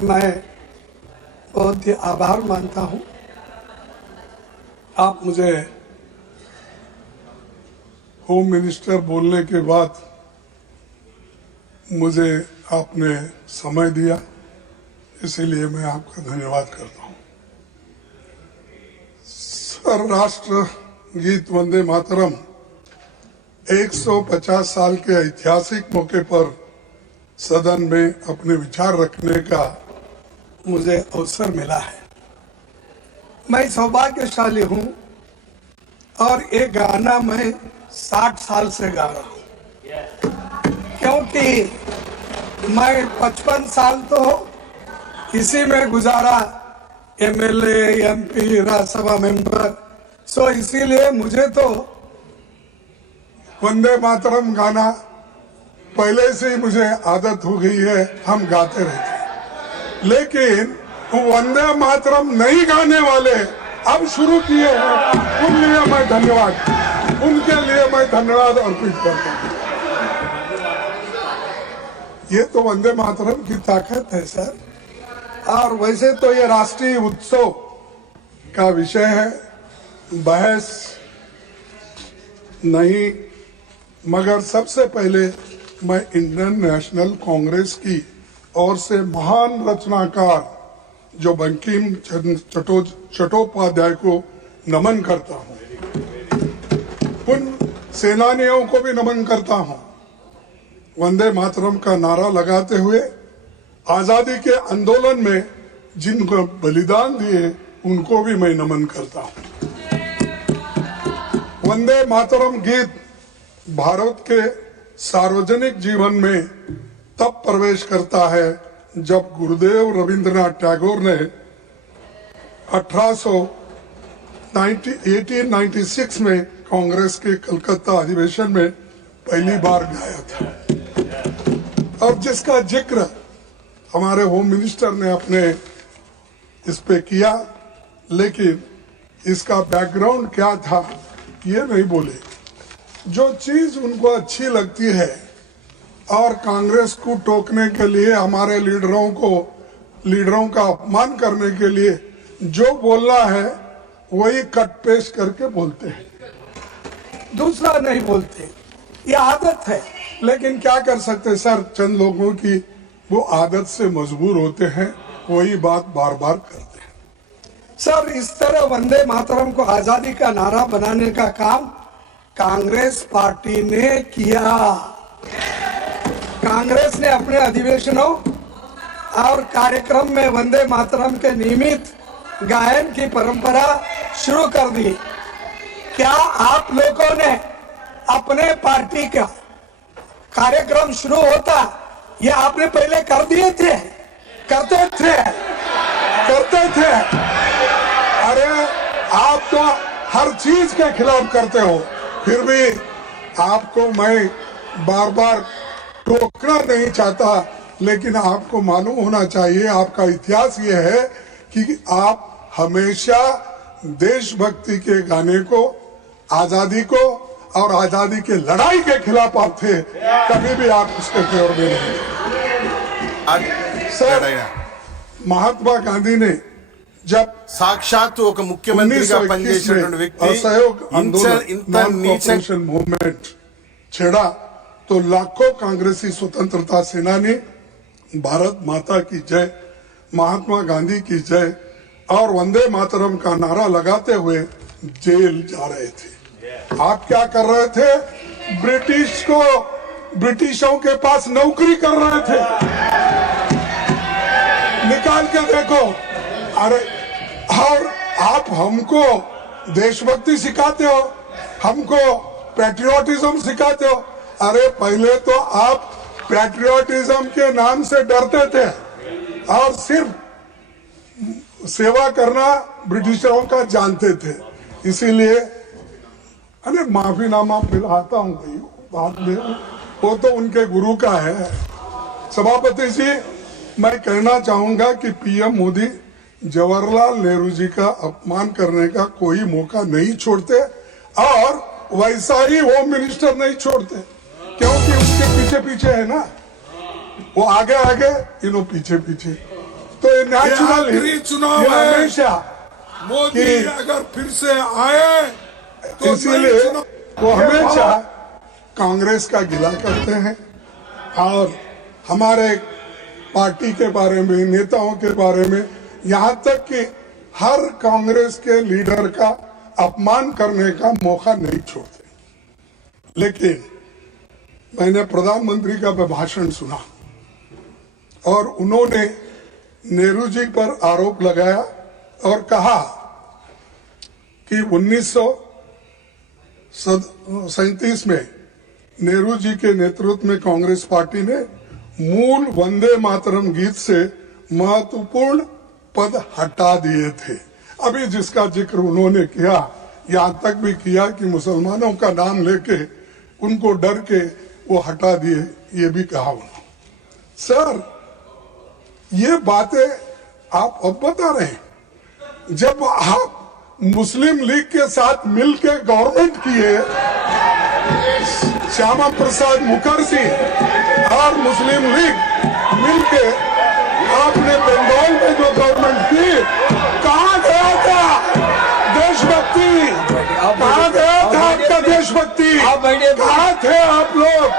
मैं बहुत ही आभार मानता हूं। आप मुझे होम मिनिस्टर बोलने के बाद मुझे आपने समय दिया, इसीलिए मैं आपका धन्यवाद करता हूं। सर, राष्ट्र गीत वंदे मातरम 150 साल के ऐतिहासिक मौके पर सदन में अपने विचार रखने का मुझे अवसर मिला है। मैं सौभाग्यशाली हूं और ये गाना मैं 60 साल से गा रहा हूं, क्योंकि मैं 55 साल तो इसी में गुजारा, एमएलए, एमपी, राज्यसभा मेंबर। सो इसीलिए मुझे तो वंदे मातरम गाना पहले से ही मुझे आदत हो गई है, हम गाते रहते। लेकिन वंदे मातरम नहीं गाने वाले अब शुरू किए हैं, उनके लिए मैं धन्यवाद अर्पित करता हूं। ये तो वंदे मातरम की ताकत है सर। और वैसे तो ये राष्ट्रीय उत्सव का विषय है, बहस नहीं, मगर सबसे पहले मैं इंडियन नेशनल कांग्रेस की ओर से महान रचनाकार जो बंकिम चट्टोपाध्याय को नमन करता हूं, उन सेनानियों को भी नमन करता हूं। वंदे मातरम का नारा लगाते हुए आजादी के आंदोलन में जिनको बलिदान दिए उनको भी मैं नमन करता हूं। वंदे मातरम गीत भारत के सार्वजनिक जीवन में तब प्रवेश करता है जब गुरुदेव रविंद्रनाथ टैगोर ने 1896 में कांग्रेस के कलकत्ता अधिवेशन में पहली बार गाया था, और जिसका जिक्र हमारे होम मिनिस्टर ने अपने इस पे किया, लेकिन इसका बैकग्राउंड क्या था ये नहीं बोले। जो चीज उनको अच्छी लगती है और कांग्रेस को टोकने के लिए, हमारे लीडरों का अपमान करने के लिए जो बोलना है वही कट पेस्ट करके बोलते हैं, दूसरा नहीं बोलते। ये आदत है, लेकिन क्या कर सकते सर, चंद लोगों की वो आदत से मजबूर होते हैं, वही बात बार बार करते हैं। सर, इस तरह वंदे मातरम को आजादी का नारा बनाने का काम कांग्रेस पार्टी ने किया। कांग्रेस ने अपने अधिवेशनों और कार्यक्रम में वंदे मातरम के नियमित गायन की परंपरा शुरू कर दी। क्या आप लोगों ने अपने पार्टी का कार्यक्रम शुरू होता, ये आपने पहले कर दिए थे? करते थे। अरे आप तो हर चीज के खिलाफ करते हो, फिर भी आपको मैं बार बार टोकना नहीं चाहता, लेकिन आपको मालूम होना चाहिए, आपका इतिहास ये है कि आप हमेशा देशभक्ति के गाने को, आजादी को और आजादी के लड़ाई के खिलाफ आप थे, कभी भी आप उसके फेवर में नहीं। सर, महात्मा गांधी ने जब साक्षात ఒక ముఖ్యమంత్రిగా పనిచేసినటువంటి వ్యక్తి असहयोग मूवमेंट छेड़ा तो लाखों कांग्रेसी स्वतंत्रता सेनानी भारत माता की जय, महात्मा गांधी की जय और वंदे मातरम का नारा लगाते हुए जेल जा रहे थे। आप क्या कर रहे थे? ब्रिटिशों के पास नौकरी कर रहे थे। निकाल के देखो। अरे, और आप हमको देशभक्ति सिखाते हो, हमको पैट्रियोटिज्म सिखाते हो। अरे, पहले तो आप पैट्रियोटिज्म के नाम से डरते थे और सिर्फ सेवा करना ब्रिटिशरों का जानते थे, इसीलिए अरे माफीनामा पिलाता हूं भाई, बाद में वो तो उनके गुरु का है। सभापति जी, मैं कहना चाहूंगा कि पीएम मोदी जवाहरलाल नेहरू जी का अपमान करने का कोई मौका नहीं छोड़ते और वैसा ही होम मिनिस्टर नहीं छोड़ते, क्योंकि उसके पीछे पीछे है ना, वो आगे आगे, इन्हों पीछे पीछे। ये नेचुरल आखिरी चुनाव है। हमेशा मोदी कि- अगर फिर से आए तो इसीलिए नई चुनाव- वो हमेशा कांग्रेस का गिला करते हैं और हमारे पार्टी के बारे में, नेताओं के बारे में, यहाँ तक कि हर कांग्रेस के लीडर का अपमान करने का मौका नहीं छोड़ते। लेकिन मैंने प्रधानमंत्री का भाषण सुना और उन्होंने नेहरू जी पर आरोप लगाया और कहा कि 1937 में नेहरू जी के नेतृत्व में कांग्रेस पार्टी ने मूल वंदे मातरम गीत से महत्वपूर्ण पद हटा दिए थे। अभी जिसका जिक्र उन्होंने किया, यहां तक भी किया कि मुसलमानों का नाम लेके उनको डर के वो हटा दिए, ये भी कहा उन्होंने। सर, ये बातें आप अब बता रहे हैं, जब आप मुस्लिम लीग के साथ मिलकर गवर्नमेंट किए, श्यामा प्रसाद मुखर्जी और मुस्लिम लीग मिलके आपने बंगाल में जो गवर्नमेंट की, कहाँ गया था देशभक्ति? कहाँ गया था आपका देशभक्ति? कहाँ थे आप लोग?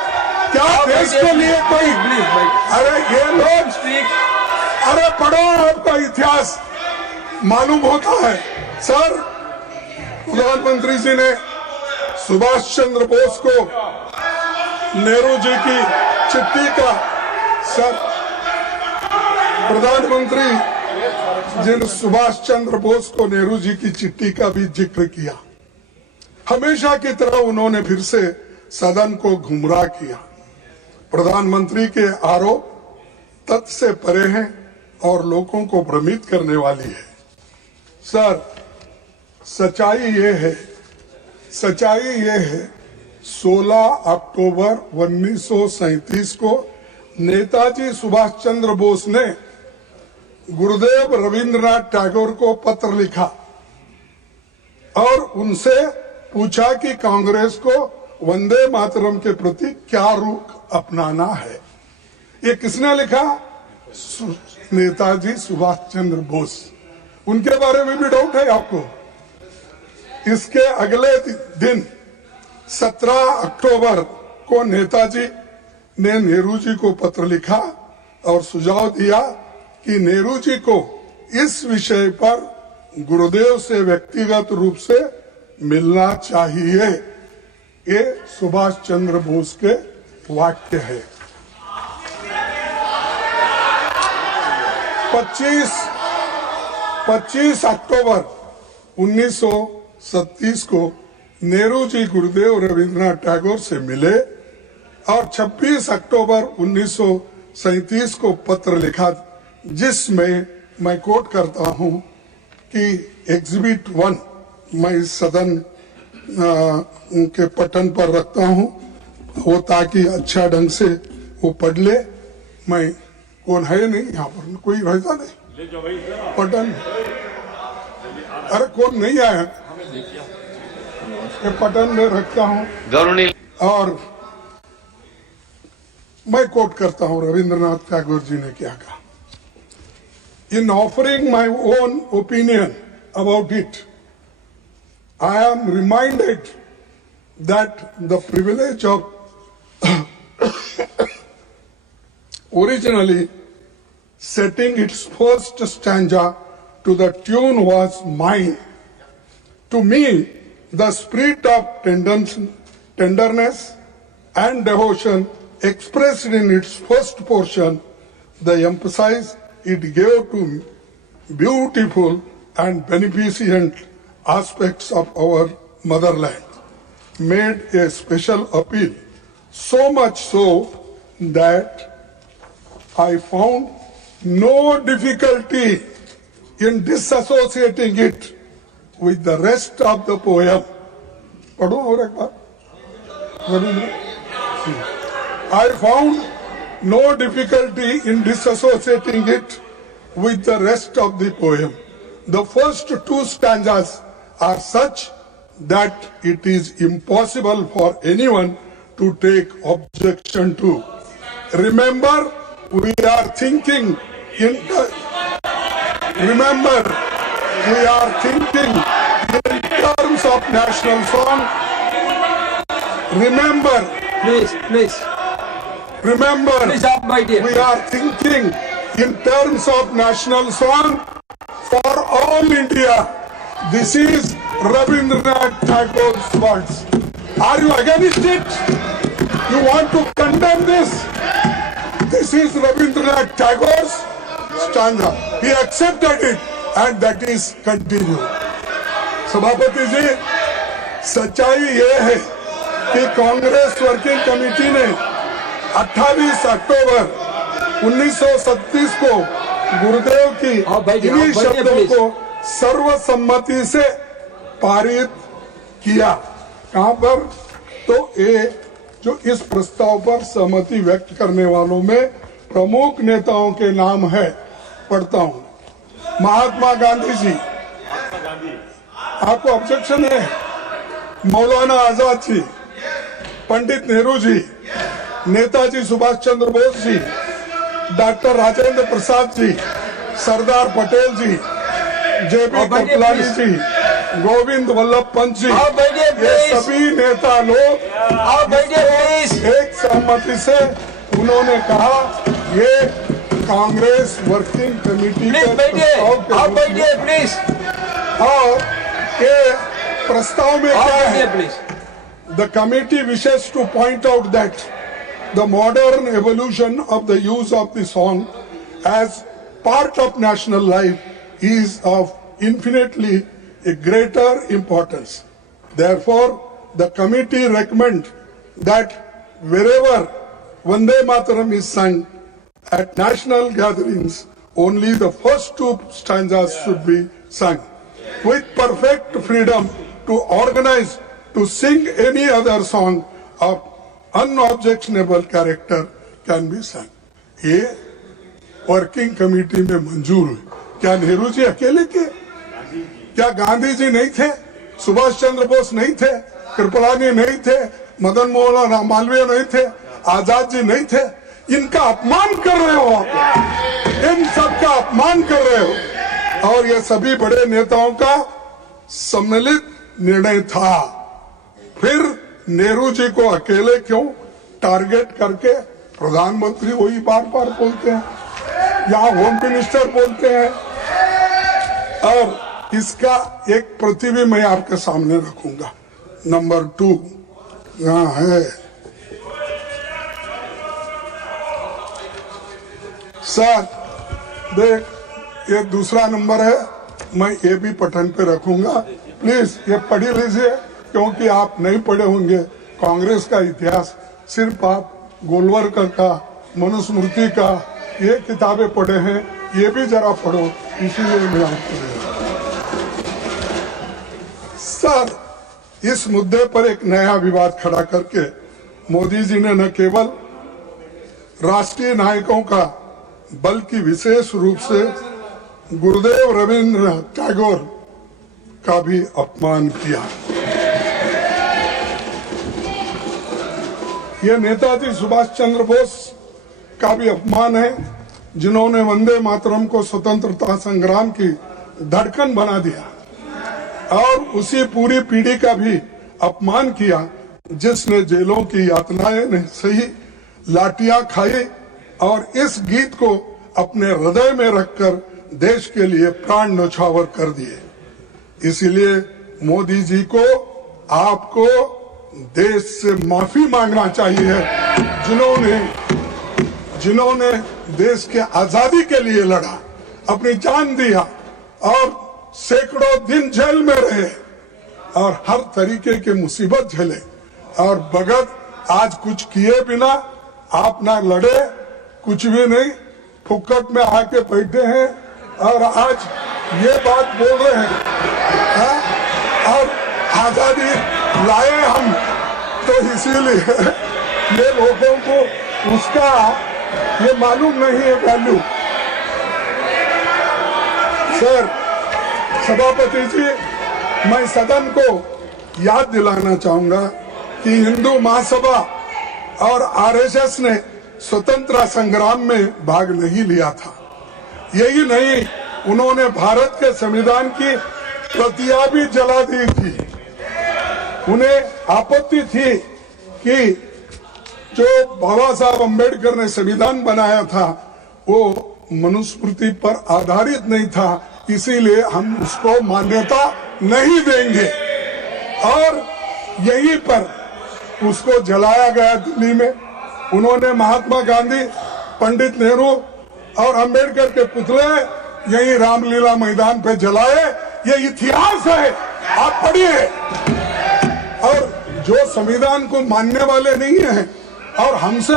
क्या देश के लिए कोई? अरे ये लोग, अरे पढ़ो, आपका इतिहास मालूम होता है। सर, प्रधानमंत्री जी ने सुभाष चंद्र बोस को नेहरू जी की चिट्ठी का, सर, प्रधानमंत्री जी ने सुभाष चंद्र बोस को नेहरू जी की चिट्ठी का भी जिक्र किया। हमेशा की तरह उन्होंने फिर से सदन को गुमराह किया। प्रधानमंत्री के आरोप तथ्य से परे हैं और लोगों को भ्रमित करने वाली है। सर, सच्चाई ये है 16 अक्टूबर 1937 को नेताजी सुभाष चंद्र बोस ने गुरुदेव रविंद्रनाथ टैगोर को पत्र लिखा और उनसे पूछा कि कांग्रेस को वंदे मातरम के प्रति क्या रुख अपनाना है। ये किसने लिखा? नेताजी सुभाष चंद्र बोस। उनके बारे में भी डाउट है आपको? इसके अगले दिन 17 अक्टूबर को नेताजी ने नेहरू जी को पत्र लिखा और सुझाव दिया कि नेहरू जी को इस विषय पर गुरुदेव से व्यक्तिगत रूप से मिलना चाहिए। ये सुभाष चंद्र बोस के वाक्य है। 25 अक्टूबर 1937 को नेहरू जी गुरुदेव रविंद्रनाथ टैगोर से मिले और 26 अक्टूबर 1937 को पत्र लिखा, जिसमें मैं कोट करता हूं कि एग्जिबिट 1 मैं इस सदन के पटन पर रखता हूं, वो ताकि अच्छा ढंग से वो पढ़ ले। मैं कौन है नहीं यहाँ पर, कोई रहता नहीं पटन, अरे कौन नहीं आया, ये पटन में रखता हूं और मैं कोट करता हूं रविंद्रनाथ टैगोर जी ने क्या कहा। In offering my own opinion about it, I am reminded that the privilege of originally setting its first stanza to the tune was mine. To me, the spirit of tenderness and devotion expressed in its first portion, the emphasis it gave to beautiful and beneficent aspects of our motherland, made a special appeal, so much so that I found no difficulty in disassociating it with the rest of the poem. पढ़ो और एक बार। I found no difficulty in disassociating it with the rest of the poem. The first two stanzas are such that it is impossible for anyone to take objection to. Remember, we are thinking in the remember, we are thinking in terms of national song. Remember, Please, up, my dear. we are thinking in terms of national song for all India. This is Rabindranath Tagore's words. Are you against it? You want to condemn this? This is Rabindranath Tagore's stanza. He accepted it and that is continued. सभापति जी, सच्चाई ये है कि Congress working committee ने 28 अक्टूबर 1937 को गुरुदेव की इन्हीं शब्दों को सर्वसम्मति से पारित किया। कहां पर? तो ये जो इस प्रस्ताव पर सहमति व्यक्त करने वालों में प्रमुख नेताओं के नाम है, पढ़ता हूं। महात्मा गांधी जी, आपको ऑब्जेक्शन है? मौलाना आजाद जी, पंडित नेहरू जी, नेताजी सुभाष चंद्र बोस जी, डॉक्टर राजेंद्र प्रसाद जी, सरदार पटेल जी, जेपी कृपलानी जी, गोविंद वल्लभ पंत जी, ये सभी नेता लोग एक सहमति से उन्होंने कहा ये कांग्रेस वर्किंग कमेटी के प्रस्ताव के और ये प्रस्ताव में क्या है? The committee wishes to point out that the modern evolution of the use of the song as part of national life is of infinitely a greater importance. Therefore, the committee recommends that wherever Vande Mataram is sung at national gatherings, only the first two stanzas should be sung. With perfect freedom to organize to sing any other song of unobjectionable character can be sung. ये working committee में मंजूर हुई। क्या नेहरू जी अकेले थे? क्या गांधी जी नहीं थे? सुभाष चंद्र बोस नहीं थे? कृपलानी नहीं थे? मदन मोहन मालवीय नहीं थे? आजाद जी नहीं थे? इनका अपमान कर रहे हो आप, इन सबका अपमान कर रहे हो। और ये सभी बड़े नेताओं का सम्मिलित निर्णय था। फिर नेहरू जी को अकेले क्यों टारगेट करके प्रधानमंत्री वही बार बार बोलते हैं, यहाँ होम मिनिस्टर बोलते हैं। और इसका एक प्रति भी मैं आपके सामने रखूंगा। नंबर 2 यहाँ है सर, देख ये दूसरा नंबर है, मैं ये भी पठन पे रखूंगा। प्लीज ये पढ़ लीजिए, क्योंकि आप नहीं पढ़े होंगे कांग्रेस का इतिहास, सिर्फ आप गोलवलकर का, मनुस्मृति का ये किताबें पढ़े हैं, ये भी जरा पढ़ो, इसीलिए मैं आपको सर इस मुद्दे पर एक नया विवाद खड़ा करके मोदी जी ने न केवल राष्ट्रीय नायकों का बल्कि विशेष रूप से गुरुदेव रविंद्रनाथ टैगोर का भी अपमान किया। यह नेताजी सुभाष चंद्र बोस का भी अपमान है, जिन्होंने वंदे मातरम को स्वतंत्रता संग्राम की धड़कन बना दिया, और उसी पूरी पीढ़ी का भी अपमान किया जिसने जेलों की यातनाएं ने सही, लाठियां खाई और इस गीत को अपने हृदय में रखकर देश के लिए प्राण न्यौछावर कर दिए। इसीलिए मोदी जी को आपको देश से माफी मांगना चाहिए, जिन्होंने देश के आजादी के लिए लड़ा, अपनी जान दिया और सैकड़ों दिन जेल में रहे और हर तरीके की मुसीबत झेले, और भगत आज कुछ किए बिना आप ना लड़े, कुछ भी नहीं, फुक्कट में आके बैठे हैं और आज ये बात बोल रहे हैं और आजादी लाए हम, तो इसीलिए ये लोगों को उसका ये मालूम नहीं है वैल्यू। सर सभापति जी, मैं सदन को याद दिलाना चाहूंगा कि हिंदू महासभा और आरएसएस ने स्वतंत्रता संग्राम में भाग नहीं लिया था। यही नहीं, उन्होंने भारत के संविधान की प्रतियां भी जला दी थी। उन्हें आपत्ति थी कि जो बाबा साहब अम्बेडकर ने संविधान बनाया था वो मनुस्मृति पर आधारित नहीं था, इसीलिए हम उसको मान्यता नहीं देंगे। और यहीं पर उसको जलाया गया दिल्ली में। उन्होंने महात्मा गांधी, पंडित नेहरू और अंबेडकर के पुतले यही रामलीला मैदान पे जलाए। ये इतिहास है, आप पढ़िए। और जो संविधान को मानने वाले नहीं हैं और हमसे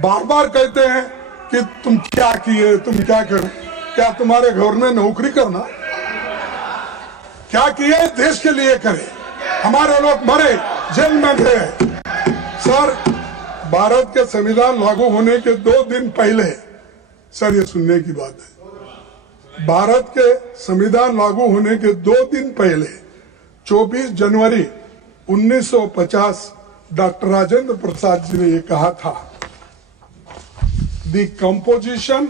बार बार कहते हैं कि तुम क्या किए, तुम क्या कर, क्या तुम्हारे घर में नौकरी करना, क्या किए देश के लिए करे। हमारे लोग मरे, जेल में गए। सर, भारत के संविधान लागू होने के 2 दिन पहले, सर ये सुनने की बात है, भारत के संविधान लागू होने के 2 दिन पहले 24 जनवरी 1950 डॉक्टर राजेंद्र प्रसाद जी ने ये कहा था, the composition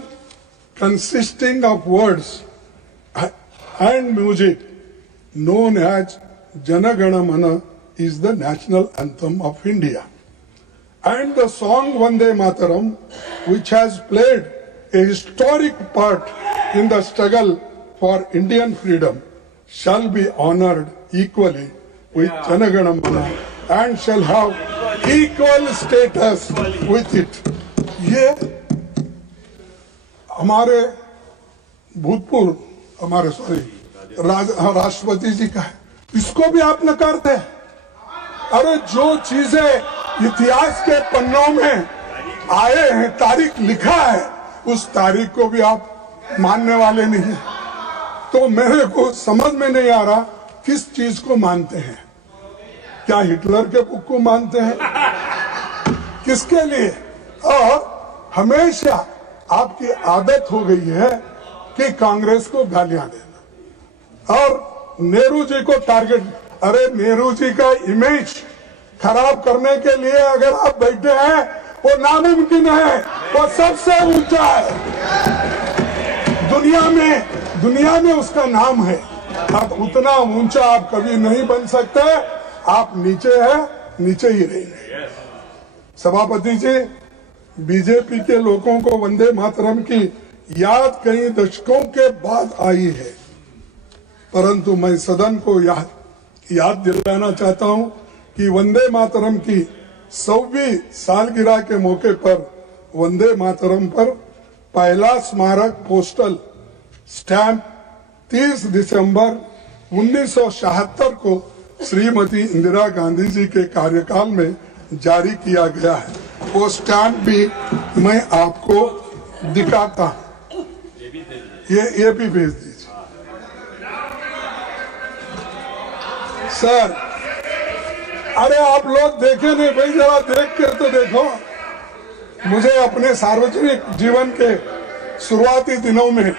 consisting of words and music known as Jana Gana Mana is the national anthem of India. And the song Vande Mataram, which has played a historic part in the struggle for Indian freedom, shall be honored equally with Jana Gana Mana and shall have equal status with it. ये हमारे भूतपूर्व, हमारे sorry राष्ट्रपति जी का है, इसको भी आप नकारते हैं। अरे जो चीजें इतिहास के पन्नों में आए हैं, तारीख लिखा है, उस तारीख को भी आप मानने वाले नहीं हैं। तो मेरे को समझ में नहीं आ रहा किस चीज को मानते हैं। क्या हिटलर के बुक को मानते हैं, किसके लिए? और हमेशा आपकी आदत हो गई है कि कांग्रेस को गालियां देना और नेहरू जी को टारगेट। अरे नेहरू जी का इमेज खराब करने के लिए अगर आप बैठे हैं, वो नामुमकिन है, वो सबसे ऊंचा है दुनिया में उसका नाम है। अब उतना ऊंचा आप कभी नहीं बन सकते, आप नीचे है, नीचे ही रहेंगे। सभापति जी, बीजेपी के लोगों को वंदे मातरम की याद कई दशकों के बाद आई है, परंतु मैं सदन को याद दिलाना चाहता हूं कि वंदे मातरम की 100वीं सालगिरह के मौके पर वंदे मातरम पर पहला स्मारक पोस्टल स्टैंप 30 दिसंबर 1976 को श्रीमती इंदिरा गांधी जी के कार्यकाल में जारी किया गया है। वो स्टैंप भी मैं आपको दिखाता हूं, ये भी भेज दीजिए सर। अरे आप लोग देखे नहीं भाई, जरा देख के तो देखो। मुझे अपने सार्वजनिक जीवन के शुरुआती दिनों में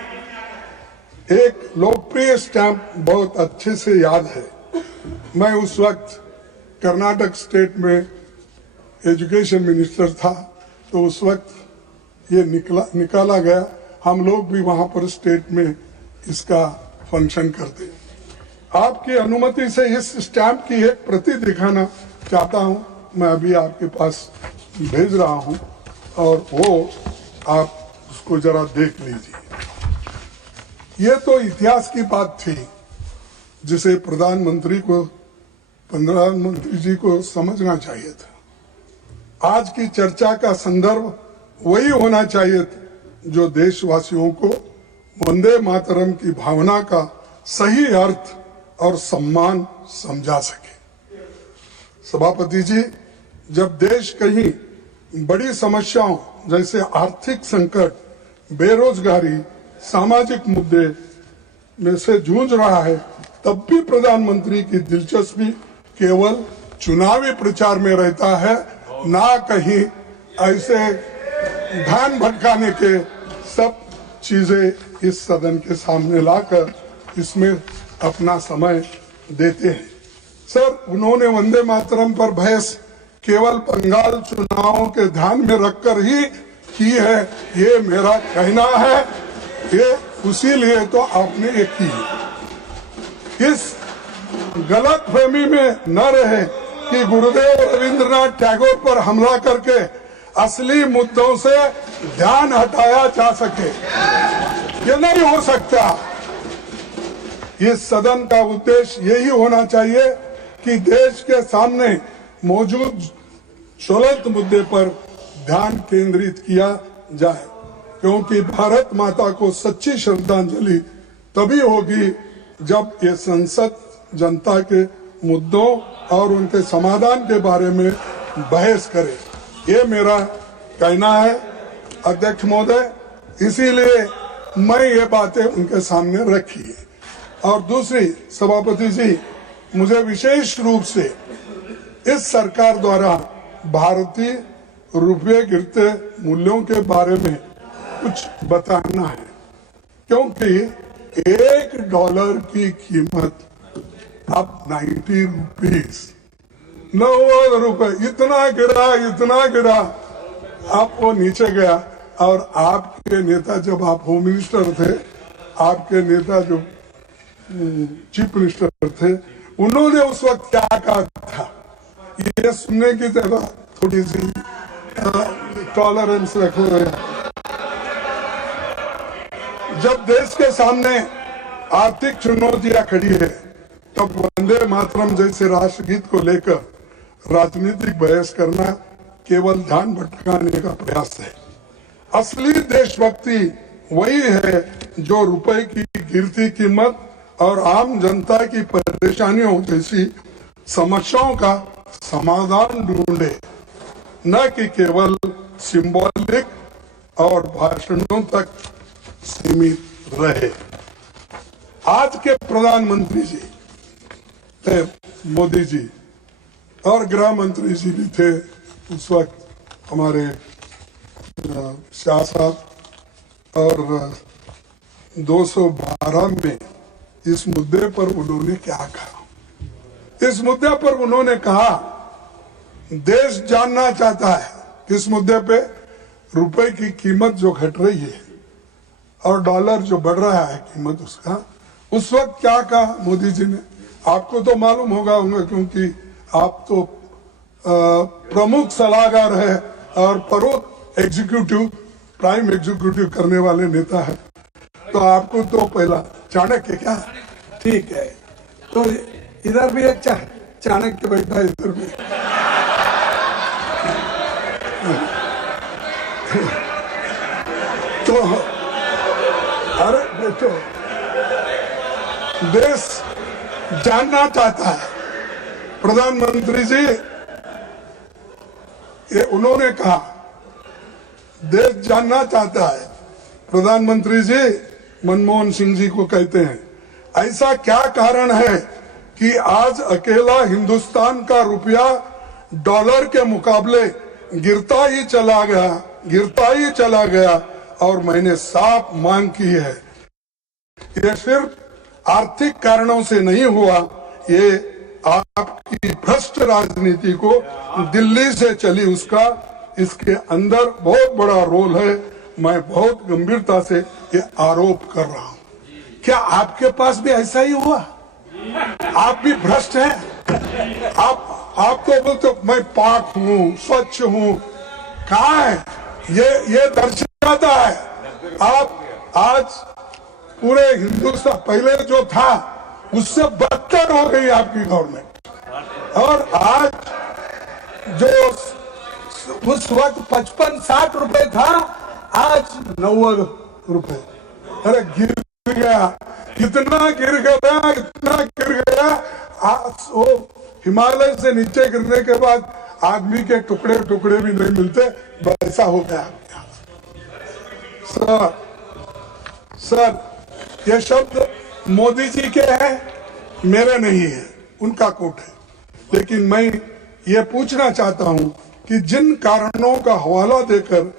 एक लोकप्रिय स्टैंप बहुत अच्छे से याद है। मैं उस वक्त कर्नाटक स्टेट में एजुकेशन मिनिस्टर था, तो उस वक्त ये निकाला गया। हम लोग भी वहां पर स्टेट में इसका फंक्शन करते। आपकी अनुमति से इस स्टैंप की एक प्रति दिखाना चाहता हूं। मैं अभी आपके पास भेज रहा हूं और वो आप उसको जरा देख लीजिए। ये तो इतिहास की बात थी जिसे प्रधानमंत्री जी को समझना चाहिए था। आज की चर्चा का संदर्भ वही होना चाहिए जो देशवासियों को वंदे मातरम की भावना का सही अर्थ और सम्मान समझा सके। सभापति जी, जब देश कहीं बड़ी समस्याओं जैसे आर्थिक संकट, बेरोजगारी, सामाजिक मुद्दे में से जूझ रहा है, तब भी प्रधानमंत्री की दिलचस्पी केवल चुनावी प्रचार में रहता है, ना कहीं ऐसे ध्यान भटकाने के सब चीजें इस सदन के सामने लाकर इसमें अपना समय देते हैं। सर, उन्होंने वंदे मातरम पर बहस केवल बंगाल चुनावों के ध्यान में रखकर ही की है, ये मेरा कहना है। ये उसीलिए तो आपने ये की। इस गलत फहमी में न रहे कि गुरुदेव रविंद्रनाथ टैगोर पर हमला करके असली मुद्दों से ध्यान हटाया जा सके। ये नहीं हो सकता। इस सदन का उद्देश्य यही होना चाहिए कि देश के सामने मौजूद ज्वलंत मुद्दे पर ध्यान केंद्रित किया जाए, क्योंकि भारत माता को सच्ची श्रद्धांजलि तभी होगी जब ये संसद जनता के मुद्दों और उनके समाधान के बारे में बहस करे। ये मेरा कहना है अध्यक्ष महोदय, इसीलिए मैं ये बातें उनके सामने रखी है। और दूसरी, सभापति जी, मुझे विशेष रूप से इस सरकार द्वारा भारतीय रुपये गिरते मूल्यों के बारे में कुछ बताना है, क्योंकि $1 की कीमत अब 90 रुपीज, 90 रुपए, इतना गिरा, अब वो नीचे गया। और आपके नेता, जब आप होम मिनिस्टर थे, आपके नेता जो चीफ मिनिस्टर थे, उन्होंने उस वक्त क्या कहा था, ये सुनने की जगह थोड़ी सी टॉलरेंस रखो। जब देश के सामने आर्थिक चुनौतियां खड़ी है, तब वंदे मातरम जैसे राष्ट्रगीत को लेकर राजनीतिक बहस करना केवल ध्यान भटकाने का प्रयास है। असली देशभक्ति वही है जो रुपए की गिरती कीमत और आम जनता की परेशानियों जैसी समस्याओं का समाधान ढूंढे, न कि केवल सिंबॉलिक और भाषणों तक सीमित रहे। आज के प्रधानमंत्री जी मोदी जी और गृह मंत्री जी भी थे उस वक्त, हमारे शाह साहब, और 212 में इस मुद्दे पर उन्होंने क्या कहा। इस मुद्दे पर उन्होंने कहा, देश जानना चाहता है किस मुद्दे पे, रुपए की कीमत जो घट रही है और डॉलर जो बढ़ रहा है कीमत उसका। उस वक्त क्या कहा मोदी जी ने, आपको तो मालूम होगा क्योंकि आप तो प्रमुख सलाहकार है और परोक्ष एग्जीक्यूटिव, प्राइम एग्जीक्यूटिव करने वाले नेता है, तो आपको तो पहला चाणक्य क्या, ठीक है, तो इधर भी एक चाणक्य बैठा है, इधर भी। तो अरे बेटो, देश जानना चाहता है। प्रधानमंत्री जी ये उन्होंने कहा, देश जानना चाहता है। प्रधानमंत्री जी मनमोहन सिंह जी को कहते हैं, ऐसा क्या कारण है कि आज अकेला हिंदुस्तान का रुपया डॉलर के मुकाबले गिरता ही चला गया और मैंने साफ मांग की है, ये सिर्फ आर्थिक कारणों से नहीं हुआ, ये आपकी भ्रष्ट राजनीति को दिल्ली से चली उसका इसके अंदर बहुत बड़ा रोल है। मैं बहुत गंभीरता से ये आरोप कर रहा हूं। क्या आपके पास भी ऐसा ही हुआ? आप भी भ्रष्ट हैं? आप तो बोलते मैं पाक हूं, स्वच्छ हूं, कहाँ है? ये दर्शाता है आप आज पूरे हिंदुस्तान, पहले जो था उससे बदतर हो गई आपकी गवर्नमेंट, और आज जो उस वक्त 55-60 रुपए था, आज 90 रुपए। अरे गिर गया, इतना गिर गया, वो हिमालय से नीचे गिरने के बाद आदमी के टुकड़े भी नहीं मिलते, वैसा हो गया। सर ये शब्द मोदी जी के हैं, मेरे नहीं है, उनका कोट है। लेकिन मैं ये पूछना चाहता हूं कि जिन कारणों का हवाला देकर